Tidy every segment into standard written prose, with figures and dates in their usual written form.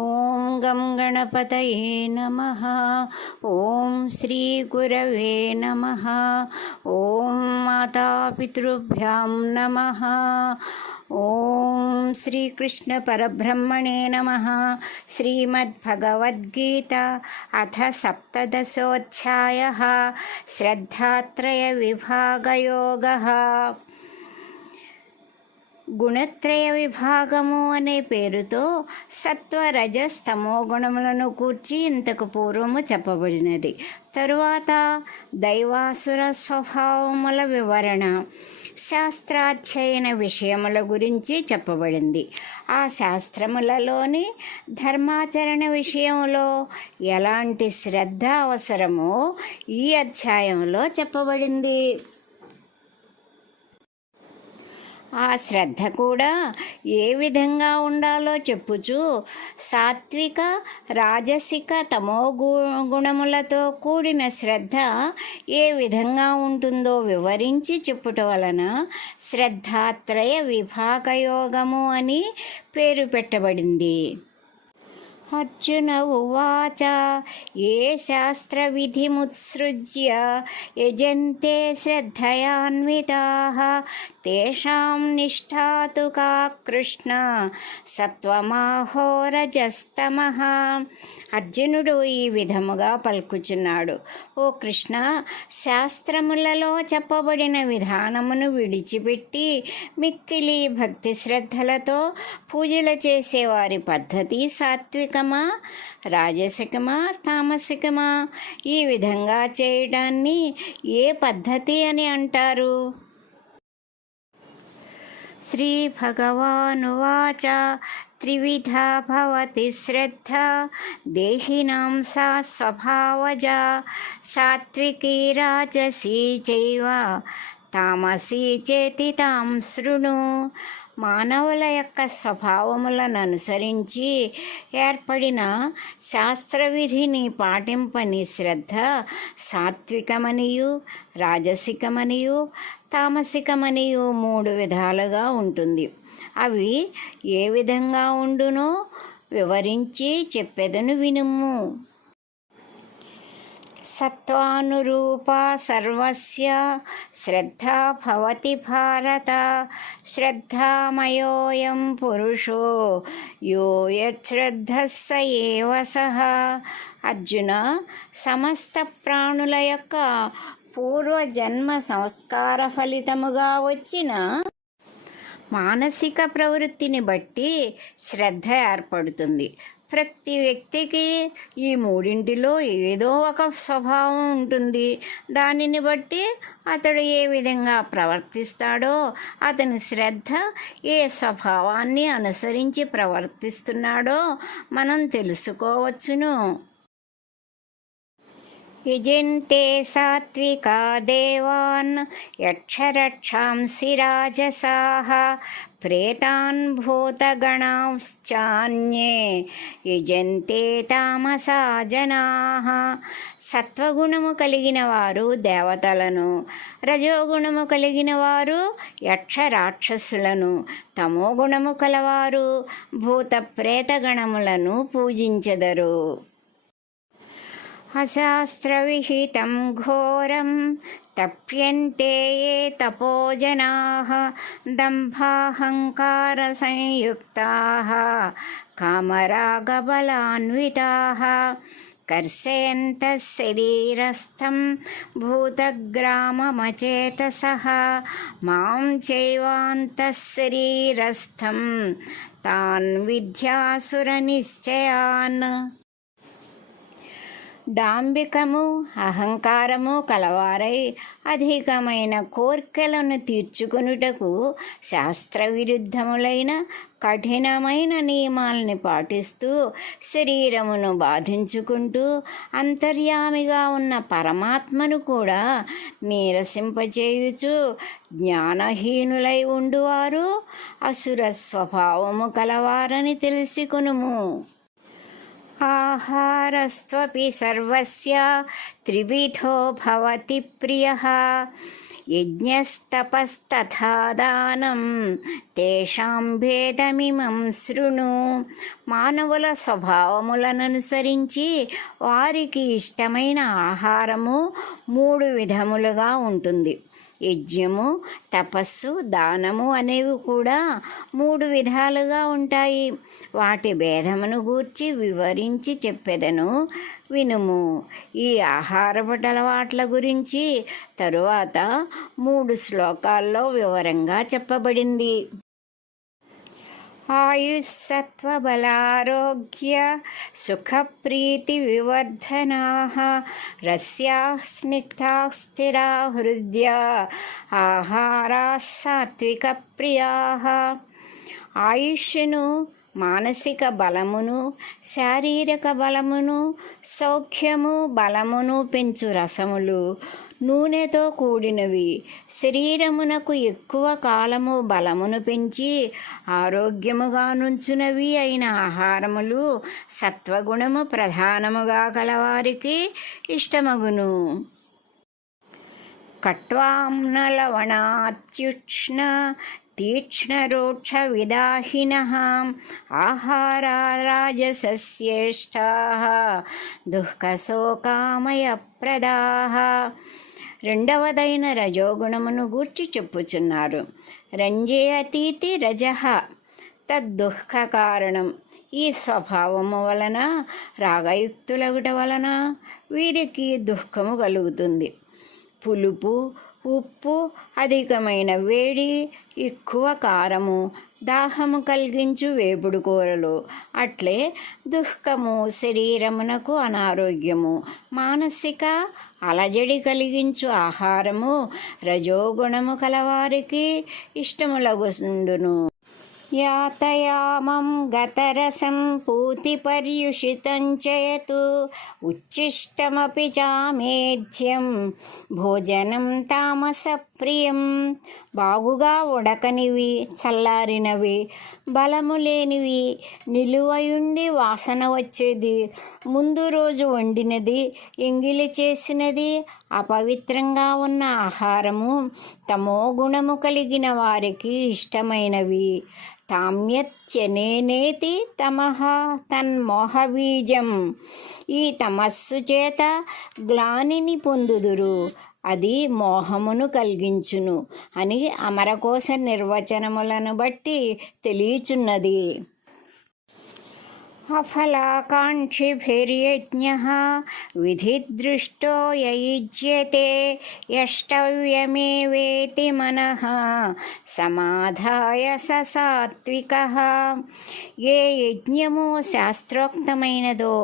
ఓం గం గణపతయే నమః. ఓం శ్రీ గురవే నమః. ఓం మాతాపితృభ్యాం నమః. ఓం శ్రీకృష్ణ పరబ్రహ్మణే నమః. శ్రీమద్భగవద్గీత అథ సప్తదశోధ్యాయః. శ్రద్ధాత్రయ విభాగయోగః. గుణత్రయ విభాగము అనే పేరుతో సత్వ రజస్ తమో గుణములను కూర్చి ఇంతకు పూర్వము చెప్పబడినది. తరువాత దైవాసుర స్వభావముల వివరణ, శాస్త్రాధ్యయన విషయముల గురించి చెప్పబడింది. ఆ శాస్త్రములలోని ధర్మాచరణ విషయంలో ఎలాంటి శ్రద్ధ అవసరమో ఈ అధ్యాయంలో చెప్పబడింది. ఆ శ్రద్ధ కూడా ఏ విధంగా ఉండాలో చెప్పుచు సాత్విక రాజసిక తమో గుణములతో కూడిన శ్రద్ధ ఏ విధంగా ఉంటుందో వివరించి చెప్పుట వలన శ్రద్ధాత్రయ విభాగయోగము అని పేరు పెట్టబడింది. అర్జున ఉవాచ ఏ శాస్త్రవిధిముత్సృజ్య యజంతే శ్రద్ధయాన్వితాః తేషాం నిష్ఠా తు కా కృష్ణ సత్వమాహో రజస్తమః. అర్జునుడు ఈ విధముగా పలుకుచున్నాడు: ఓ కృష్ణ, శాస్త్రములలో చెప్పబడిన విధానమును విడిచిపెట్టి మిక్కిలి భక్తి శ్రద్ధలతో పూజలు చేసేవారి పద్ధతి సాత్వికమా రాజసికమా తామసికమా? ఈ విధంగా చేయడాన్ని ఏ పద్ధతి అని అంటారు? శ్రీ భగవానువాచ త్రివిధా భవతి శ్రద్ధ దేహినాం సా స్వభావజా సాత్వికీ రాజసీ చైవ తామసీ చేతి తాం శృణు. మానవుల యొక్క స్వభావములను అనుసరించి ఏర్పడిన శాస్త్రవిధిని పాటింపని శ్రద్ధ సాత్వికమనియు రాజసికమనియు తామసికమనియు 3 విధాలుగా ఉంటుంది. అవి ఏ విధంగా ఉండునో వివరించి చెప్పెదను వినుము. సత్వానురూపా సర్వస్య శ్రద్ధా భవతి భారత. శ్రద్ధామయోయం పురుషో యో యశ్రద్ధః స ఏవ సః. అర్జున, సమస్త ప్రాణుల యొక్క పూర్వజన్మ సంస్కార ఫలితముగా వచ్చిన మానసిక ప్రవృత్తిని బట్టి శ్రద్ధ ఏర్పడుతుంది. ప్రతి వ్యక్తికి ఈ 3 ఏదో ఒక స్వభావం ఉంటుంది. దానిని బట్టి అతడు ఏ విధంగా ప్రవర్తిస్తాడో అతని శ్రద్ధ ఏ స్వభావాన్ని అనుసరించి ప్రవర్తిస్తున్నాడో మనం తెలుసుకోవచ్చును. యజంతే సాత్వికా దేవాన్ యక్షరక్షాంసి రాజసాః ప్రేతాన్ భూతగణాశ్చాన్యే యజంతే తామసా జనాః. సత్వగుణము కలిగిన వారు దేవతలను, రజోగుణము కలిగిన వారు యక్ష రాక్షసులను, తమోగుణము కలవారు భూత ప్రేతగణములను పూజించెదరు. అశాస్త్రవిహితం ఘోరం తప్యంతే ఏ తపోజనాః దంభాహంకార సంయుక్తాః కామరాగబలాన్వితాః కర్షయంతః శరీరస్థం భూతగ్రామమచేతసః మాం చైవాంతః శరీరస్థం తాన్ విద్యాసురనిశ్చయాన్. డాంబికము అహంకారము కలవారై అధికమైన కోర్కెలను తీర్చుకొనుటకు శాస్త్రవిరుద్ధములైన కఠినమైన నియమాల్ని పాటిస్తూ శరీరమును బాధించుకుంటూ అంతర్యామిగా ఉన్న పరమాత్మను కూడా నీరసింపచేయుచు జ్ఞానహీనులై ఉండువారు అసుర స్వభావము కలవారని తెలుసుకొనుము. ఆహారస్త్వపి సర్వస్య త్రివిధో భవతి ప్రియః యజ్ఞస్తపస్తథా దానం తేషాం భేదమిమం శృణు. మానవుల స్వభావములననుసరించి వారికి ఇష్టమైన ఆహారము 3 విధములుగా ఉంటుంది. యజ్ఞము, తపస్సు, దానము అనేవి కూడా 3 విధాలుగా ఉంటాయి. వాటి భేదమును గూర్చి వివరించి చెప్పెదను, వినుము. ఈ ఆహారపు అలవాట్ల గురించి తరువాత 3 శ్లోకాల్లో వివరంగా చెప్పబడింది. ఆయుస్సత్వబలారోగ్య సుఖప్రీతి వివర్ధనాః రస్యాః స్నిగ్ధాః స్థిరాః హృద్యా ఆహారాः సాత్విక ప్రియాః. ఆయుష్ను, మానసిక బలమును, శారీరక బలమును, సౌఖ్యము బలమును పెంచు రసములు, నూనెతో కూడినవి, శరీరమునకు ఎక్కువ కాలము బలమును పెంచి ఆరోగ్యముగా నుంచునవి అయిన ఆహారములు సత్వగుణము ప్రధానముగా కలవారికి ఇష్టమగును. కట్వాంనలవణాత్యుష్ణ తీక్ష్ణరోక్ష విదాహినః ఆహారా రాజసస్యేష్టాః దుఃఖశోకామయప్రదాః. రెండవదైన రజోగుణమును గూర్చి చెప్పుచున్నారు. రంజయతీతి రజః తద్దుఃఖ కారణం. ఈ స్వభావము వలన, రాగయుక్తులగుట వలన వీరికి దుఃఖము కలుగుతుంది. పులుపు, ఉప్పు, అధికమైన వేడి, ఎక్కువ కారము, దాహము కలిగించు వేపుడు కూరలు, అట్లే దుఃఖము, శరీరమునకు అనారోగ్యము, మానసిక అలజడి కలిగించు ఆహారము రజోగుణము కలవారికి ఇష్టములగుండును. యాతయామం గతరసం పూతిపర్యుషితం చేయతు ఉచ్ఛిష్టమపి చామేధ్యం భోజనం తామసప్రియం. బాగుగా ఉడకనివి, చల్లారినవి, బలము లేనివి, నిలువయుండి వాసన వచ్చేది, ముందు రోజు వండినది, ఎంగిలి చేసినది, అపవిత్రంగా ఉన్న ఆహారము తమో గుణము కలిగిన వారికి ఇష్టమైనవి. తామ్యత్యనేనేతి తమః తన్మోహబీజం. ఈ తమస్సు చేత గ్లానిని పొందుదురు, అది మోహమును కలిగించును అని అమరకోశ నిర్వచనములను బట్టి తెలియచున్నది. అఫలాకాంక్షిభిర్యజ్ఞః విధిదృష్టో యయుజ్యతే యష్టవ్యమేవేతి మనః సమాధాయ స సాత్వికః. ఏ యజ్ఞము శాస్త్రోక్తమైనదో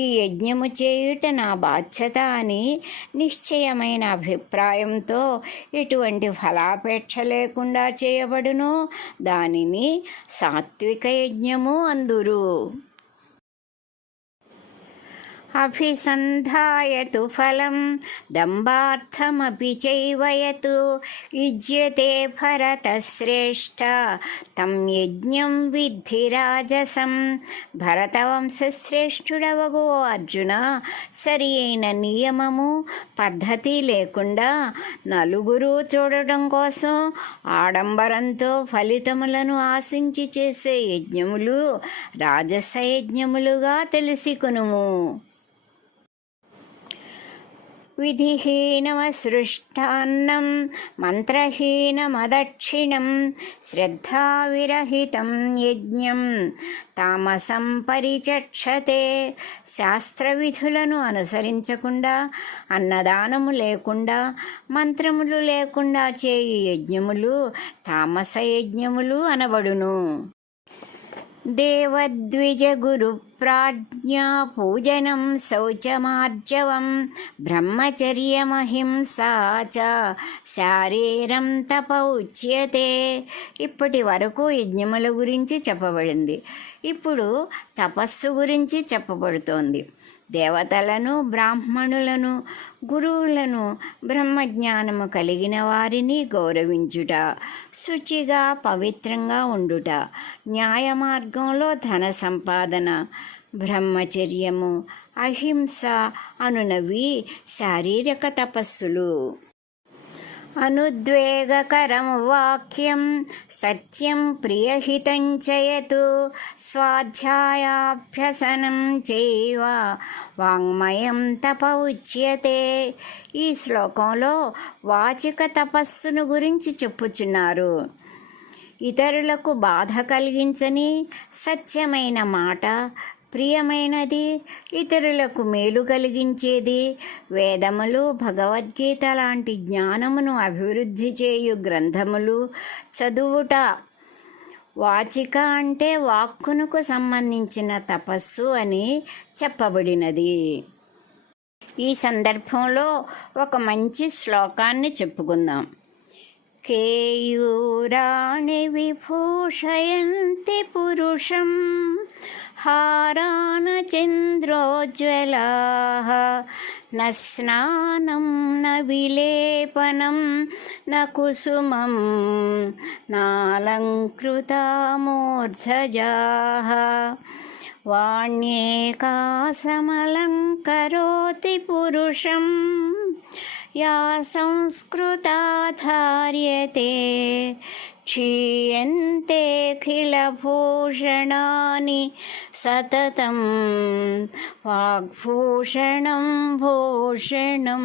ఈ యజ్ఞము చేయుట నా బాధ్యత అని నిశ్చయమైన అభిప్రాయంతో ఎటువంటి ఫలాపేక్ష లేకుండా చేయబడును దానిని సాత్విక యజ్ఞము అందురు. అభిసంధాయతు ఫలం దంభార్థమపి చైవయతు యుజ్యతే భరతశ్రేష్ఠ తం యజ్ఞం విద్ధి రాజసం. భరతవంశశ్రేష్ఠుడవగు అర్జున, సరి అయిన నియమము, పద్ధతి లేకుండా నలుగురు చూడటం కోసం ఆడంబరంతో ఫలితములను ఆశించి చేసే యజ్ఞములు రాజస యజ్ఞములుగా తెలిసికొనుము. విధిహీనమసృష్టాన్నం మంత్రహీనమదక్షిణం శ్రద్ధావిరహితం యజ్ఞం తామసం పరిచక్షతే. శాస్త్రవిధులను అనుసరించకుండా, అన్నదానము లేకుండా, మంత్రములు లేకుండా చేయు యజ్ఞములు తామస యజ్ఞములు అనబడును. దేవద్విజ గురు ప్రాజ్ఞా పూజనం శౌచమార్జవం బ్రహ్మచర్యమహింసా చ శారీరం తప ఉచ్యతే. ఇప్పటి వరకు యజ్ఞముల గురించి చెప్పబడింది. ఇప్పుడు తపస్సు గురించి చెప్పబడుతోంది. దేవతలను, బ్రాహ్మణులను, గురువులను, బ్రహ్మజ్ఞానము కలిగిన వారిని గౌరవించుట, శుచిగా పవిత్రంగా ఉండుట, న్యాయ మార్గంలో ధన సంపాదన, బ్రహ్మచర్యము, అహింస అనునవి శారీరక తపస్సులు. అనుద్వేగకరం వాక్యం సత్యం ప్రియహితం చయతు స్వాధ్యాయాభ్యసనం చైవ వాంగ్మయం తప ఉచ్యతే. ఈ శ్లోకంలో వాచిక తపస్సును గురించి చెప్పుచున్నారు. ఇతరులకు బాధ కలిగించని సత్యమైన మాట, ప్రియమైనది, ఇతరులకు మేలు కలిగించేది, వేదములు, భగవద్గీత లాంటి జ్ఞానమును అభివృద్ధి చేయు గ్రంథములు చదువుట. వాచిక అంటే వాక్కునకు సంబంధించిన తపస్సు అని చెప్పబడినది. ఈ సందర్భంలో ఒక మంచి శ్లోకాన్ని చెప్పుకుందాం. కేయూరాణి విభూషయంతి పురుషం హారాన చంద్రోజ్వలాః న స్నానం న విలేపనం న కుసుమం నాలంకృతా మూర్ధజాః వాణ్యేకాసమలంకరోతి పురుషం యా సంస్కృతా ధార్యతే క్షీయంతేఖిలభూషణాని సతతం వాగ్భూషణం భూషణం.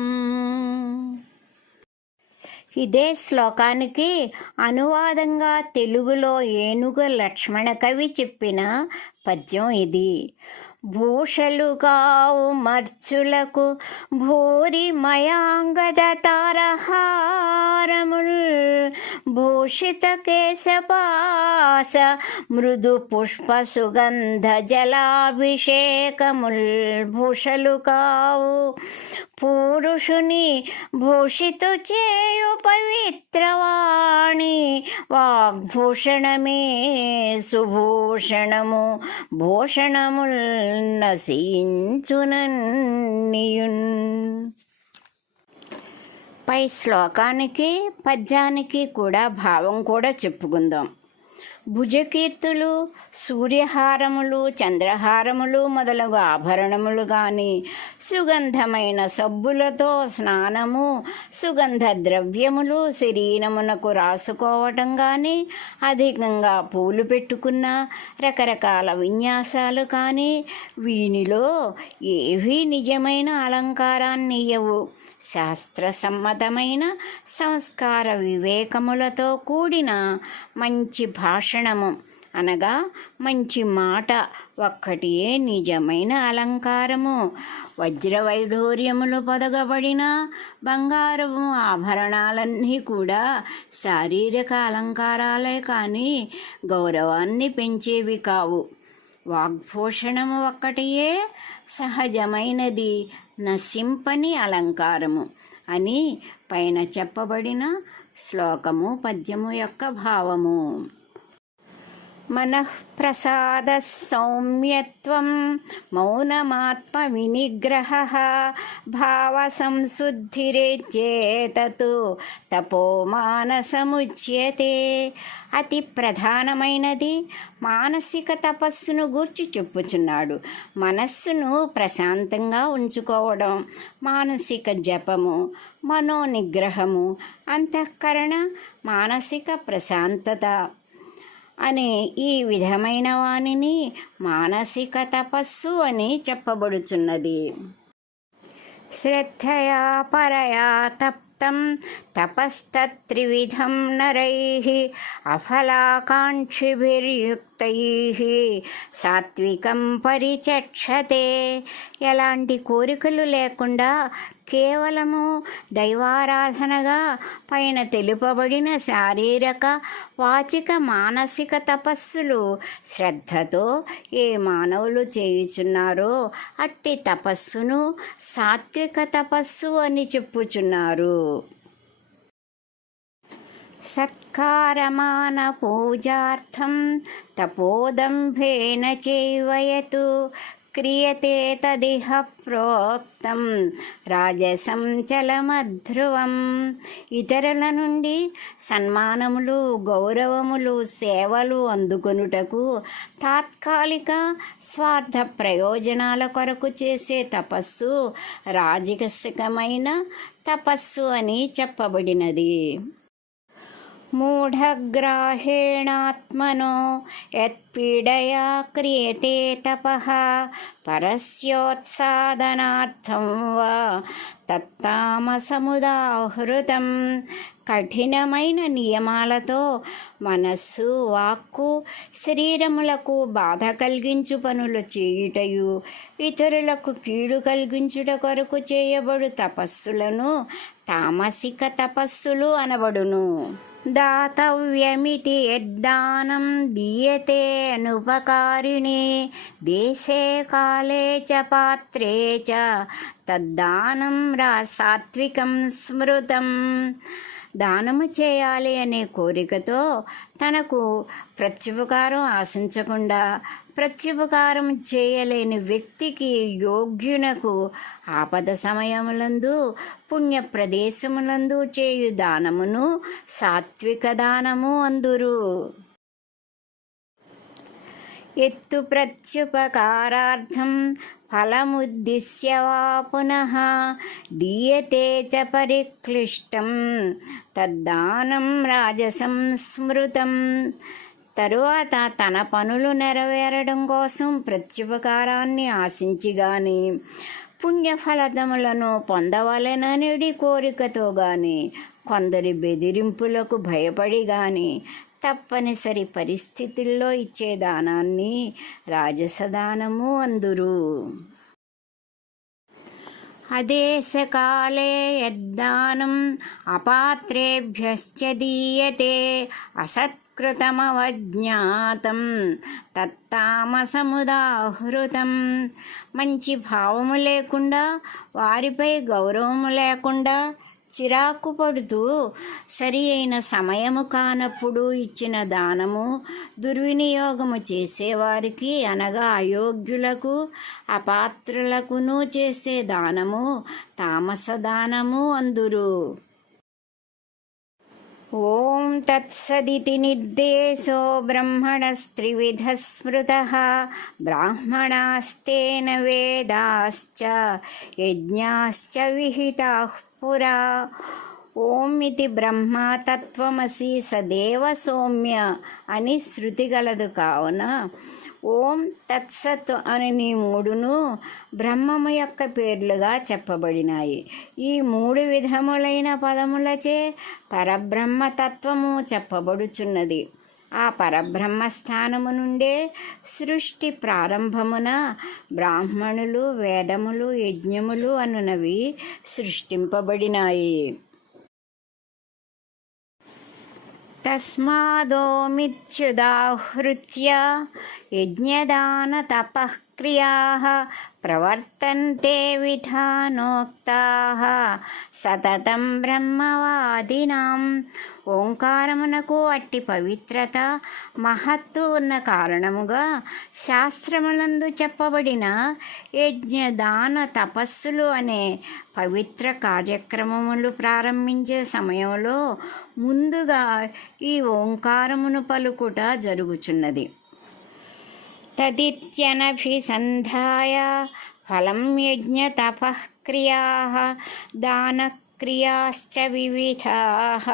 ఇదే శ్లోకానికి అనువాదంగా తెలుగులో ఏనుగు లక్ష్మణ కవి చెప్పిన పద్యం ఇది. భూషలు కావు మర్చులకు భూరి మయాంగద తారహారముల్ భూషిత కేశపాస మృదు పుష్ప సుగంధ జలాభిషేకముల్ భూషలు కావు పురుషుని భూషితు చేయు పవిత్రవాణి వాగ్భూషణమే సుభూషణము భూషణముల్ నశించునన్నియున్. పై శ్లోకానికి పద్యానికి కూడా భావం కూడా చెప్పుకుందాం. భుజకీర్తులు, సూర్యహారములు, చంద్రహారములు మొదలగు ఆభరణములు కానీ, సుగంధమైన సబ్బులతో స్నానము, సుగంధ ద్రవ్యములు శరీరమునకు రాసుకోవటం కానీ, అధికంగా పూలు పెట్టుకున్న రకరకాల విన్యాసాలు కానీ వీనిలో ఏవీ నిజమైన అలంకారాన్ని ఇయ్యవు. శాస్త్రసమ్మతమైన సంస్కార వివేకములతో కూడిన మంచి భాషణము అనగా మంచి మాట ఒక్కటియే నిజమైన అలంకారము. వజ్రవైఢూర్యములు పొదగబడిన బంగారము ఆభరణాలన్నీ కూడా శారీరక అలంకారాలే కానీ గౌరవాన్ని పెంచేవి కావు. వాగ్భూషణము ఒక్కటియే సహజమైనది, నశింపని అలంకారము అని పైన చెప్పబడిన శ్లోకము పద్యము యొక్క భావము. మనఃప్రసాద సౌమ్యత్వం మౌనమాత్మ వినిగ్రహః భావ సంశుద్ధిరేచ్యేతతు తపోమానసముచ్యతే. అతి ప్రధానమైనది మానసిక తపస్సును గూర్చి చెప్పుచున్నాడు. మనస్సును ప్రశాంతంగా ఉంచుకోవడం, మానసిక జపము, మనోనిగ్రహము, అంతఃకరణ మానసిక ప్రశాంతత అనే ఈ విధమైన వానిని మానసిక తపస్సు అని చెప్పబడుచున్నది. శ్రద్ధయా పరయా తప్తం తపస్తత్రివిధం నరైః అఫలాకాంక్షిభిర్యుక్తైః సాత్వికం పరిచక్షతే. ఎలాంటి కోరికలు లేకుండా కేవలము దైవారాధనగా పైన తెలుపబడిన శారీరక, వాచిక, మానసిక తపస్సులు శ్రద్ధతో ఏ మానవులు చేయుచున్నారో అట్టి తపస్సును సాత్విక తపస్సు అని చెప్పుచున్నారు. సత్కారమాన పూజార్థం తపోదంభేన చైవయతు క్రియతే తదిహ ప్రోక్తం రాజసం చలమధ్రువం. ఇతరుల నుండి సన్మానములు, గౌరవములు, సేవలు అందుకొనుటకు తాత్కాలిక స్వార్థ ప్రయోజనాల కొరకు చేసే తపస్సు రాజసికమైన తపస్సు అని చెప్పబడినది. మూఢగ్రాహేణాత్మనో యత్పీడయా క్రియతే తపః పరస్యోత్సాదనార్థం వా తత్తామసముదాహృతం. కఠినమైన నియమాలతో మనస్సు, వాక్కు, శరీరములకు బాధ కలిగించు పనులు చేయుటయు ఇతరులకు కీడు కలిగించుట కొరకు చేయబడు తపస్సులను తామసిక తపస్సులు అనబడును. దాతవ్యమితి యద్దానం దీయతే అనుపకారిణే దేశే కాలే చ పాత్రే చ తద్దానం సాత్వికం స్మృతం. దానము చేయాలి అనే కోరికతో తనకు ప్రత్యుపకారం ఆశించకుండా ప్రత్యుపకారం చేయలేని వ్యక్తికి, యోగ్యునకు ఆపద సమయములందు పుణ్య ప్రదేశములందు చేయు దానమును సాత్విక దానము అందురు. ఎత్తు ప్రత్యుపకారార్థం ఫలముద్దిశ్య వా పునః దీయతే చ పరిక్లిష్టం తద్దానం రాజసం స్మృతం. తరువాత తన పనులు నెరవేరడం కోసం ప్రత్యుపకారాన్ని ఆశించి గాని, పుణ్యఫలములను పొందవలెననిడి కోరికతో గాని, కొందరి బెదిరింపులకు భయపడి గాని తప్పనిసరి పరిస్థితుల్లో ఇచ్చే దానాన్ని రాజసదానము అందురు. అదేశకాలే యద్దానం అపాత్రేభ్యశ్చ దీయతే అసత్కృతమవజ్ఞాతం తత్తామసముదాహృతం. మంచి భావము లేకుండా, వారిపై గౌరవము లేకుండా, చిరాకు పడుతూ సరి అయిన సమయము కానప్పుడు ఇచ్చిన దానము దుర్వినియోగము చేసేవారికి అనగా అయోగ్యులకు, అపాత్రులకును చేసే దానము తామస దానము అందురు. ఓం తత్సదితి నిర్దేశో బ్రహ్మణస్త్రివిధ స్మృతః బ్రాహ్మణాస్తేన వేదాశ్చ యజ్ఞాశ్చ విహితాః పురా. ఓం ఇది బ్రహ్మ, తత్వమసి, సదేవ సౌమ్య అని శృతి గలదు. కావున ఓం తత్సత్ అని మూడును బ్రహ్మము యొక్క పేర్లుగా చెప్పబడినాయి. ఈ మూడు విధములైన పదములచే పరబ్రహ్మతత్వము చెప్పబడుచున్నది. ఆ పరబ్రహ్మ స్థానము నుండే సృష్టి ప్రారంభమున బ్రాహ్మణులు, వేదములు, యజ్ఞములు అనునవి సృష్టింపబడినాయి. తస్మాదోమిత్యుదాహృత్య యజ్ఞదాన తపః క్రియాః ప్రవర్తంతే విధానోక్తాః సతతం బ్రహ్మవాదినాం. ఓంకారమునకు అట్టి పవిత్రత, మహత్తు ఉన్న కారణముగా శాస్త్రములందు చెప్పబడిన యజ్ఞదాన తపస్సులు అనే పవిత్ర కార్యక్రమములు ప్రారంభించే సమయంలో ముందుగా ఈ ఓంకారమును పలుకుట జరుగుచున్నది. తదిత్యనభిసంధాయ ఫలం యజ్ఞ తపః క్రియాః దానక్రియాశ్చ వివిధాః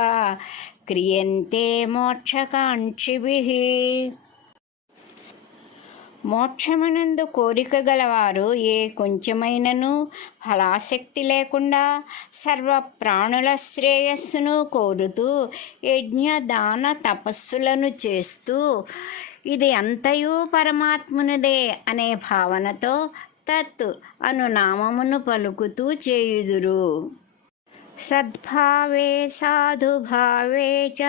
క్రియంతే మోక్షకాంక్షిభిః. మోక్షమునందు కోరిక గలవారు ఏ కొంచెమైనను ఫలాసక్తి లేకుండా సర్వ ప్రాణుల శ్రేయస్సును కోరుతూ యజ్ఞ దాన తపస్సులను చేస్తూ ఇది అంతయు పరమాత్మునిదే అనే భావనతో తత్ అను నామమును పలుకుతూ చేయుదురు. సద్భావే సాధుభావే చ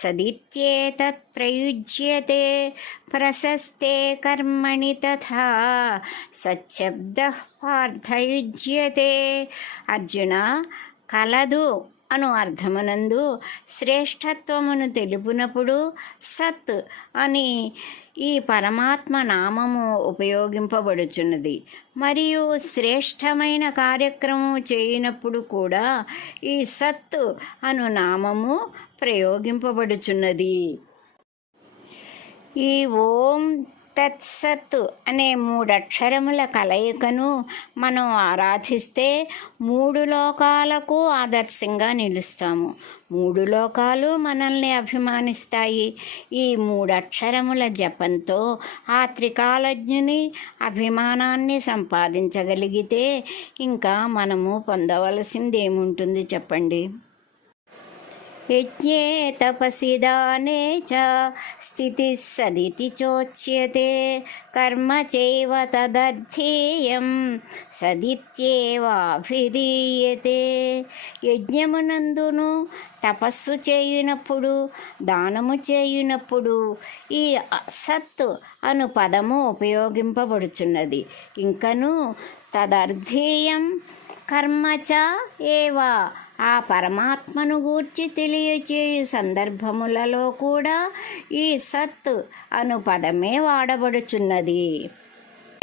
సదిత్యేతత్ ప్రయుజ్యతే ప్రశస్తే కర్మణి తథా సచ్చబ్దః పార్థయుజ్యతే. అర్జున, కలదు అను అర్థమునందు శ్రేష్టత్వమును తెలుపునప్పుడు సత్ అని ఈ పరమాత్మ నామము ఉపయోగింపబడుచున్నది. మరియు శ్రేష్టమైన కార్యక్రమం చేయనప్పుడు కూడా ఈ సత్తు అను నామము ప్రయోగింపబడుచున్నది. ఈ ఓం తత్సత్ అనే 3 అక్షరముల కలయికను మనం ఆరాధిస్తే 3 లోకాలకు ఆదర్శంగా నిలుస్తాము. 3 లోకాలు మనల్ని అభిమానిస్తాయి. ఈ 3 అక్షరముల జపంతో ఆ త్రికాలజ్ఞుని అభిమానాన్ని సంపాదించగలిగితే ఇంకా మనము పొందవలసిందేముంటుంది చెప్పండి. యజ్ఞే తపసి దానే చ స్థితిः సదితి చోచ్యతే కర్మ చైవ తదర్థేయం సదిత్యేవాభిధీయతే. యజ్ఞమునందును తపస్సు చేయునప్పుడు దానము చేయునప్పుడు ఈ సత్ అను పదము ఉపయోగింపబడుచున్నది. ఇంకను తదర్థేయం కర్మచ ఏవా ఆ పరమాత్మను గూర్చి తెలియచేయు సందర్భములలో కూడా ఈ సత్ అను పదమే వాడబడుచున్నది.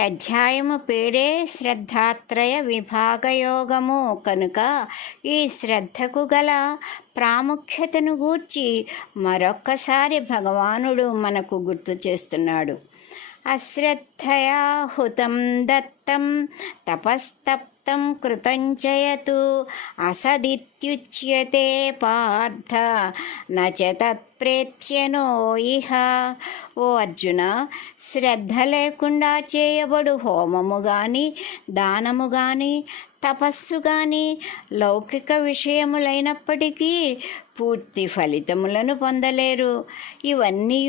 అధ్యాయము పేరే శ్రద్ధాత్రయ విభాగయోగము కనుక ఈ శ్రద్ధకు గల ప్రాముఖ్యతను గూర్చి మరొక్కసారి భగవానుడు మనకు గుర్తు చేస్తున్నాడు. అశ్రద్ధయా హుతం దత్తం తపస్తప్తం కృతంచయతు అసదిత్యుచ్యతే పార్థ నచ తత్ప్రేత్యనో ఇహ. ఓ అర్జున, శ్రద్ధ లేకుండా చేయబడు హోమము కానీ దానము కానీ తపస్సు కానీ లౌకిక విషయములైనప్పటికీ పూర్తి ఫలితములను పొందలేరు. ఇవన్నీ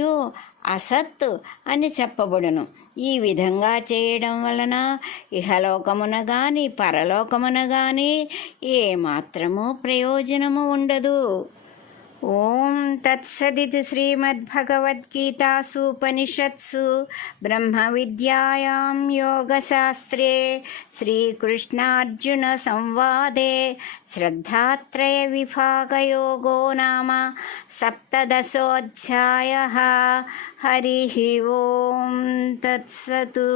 అసత్ అని చెప్పబడును. ఈ విధంగా చేయడం వలన ఇహలోకమున కానీ పరలోకమున కానీ ఏమాత్రము ప్రయోజనము ఉండదు. ఓం తత్సదితి శ్రీమద్భగవద్గీతాసు ఉపనిషత్సు బ్రహ్మ విద్యాయాం యోగశాస్త్రే శ్రీకృష్ణార్జున సంవాదే శ్రద్ధాత్రయ విభాగయోగో నామ 17వ అధ్యాయః. హరి ఓం తత్సతు.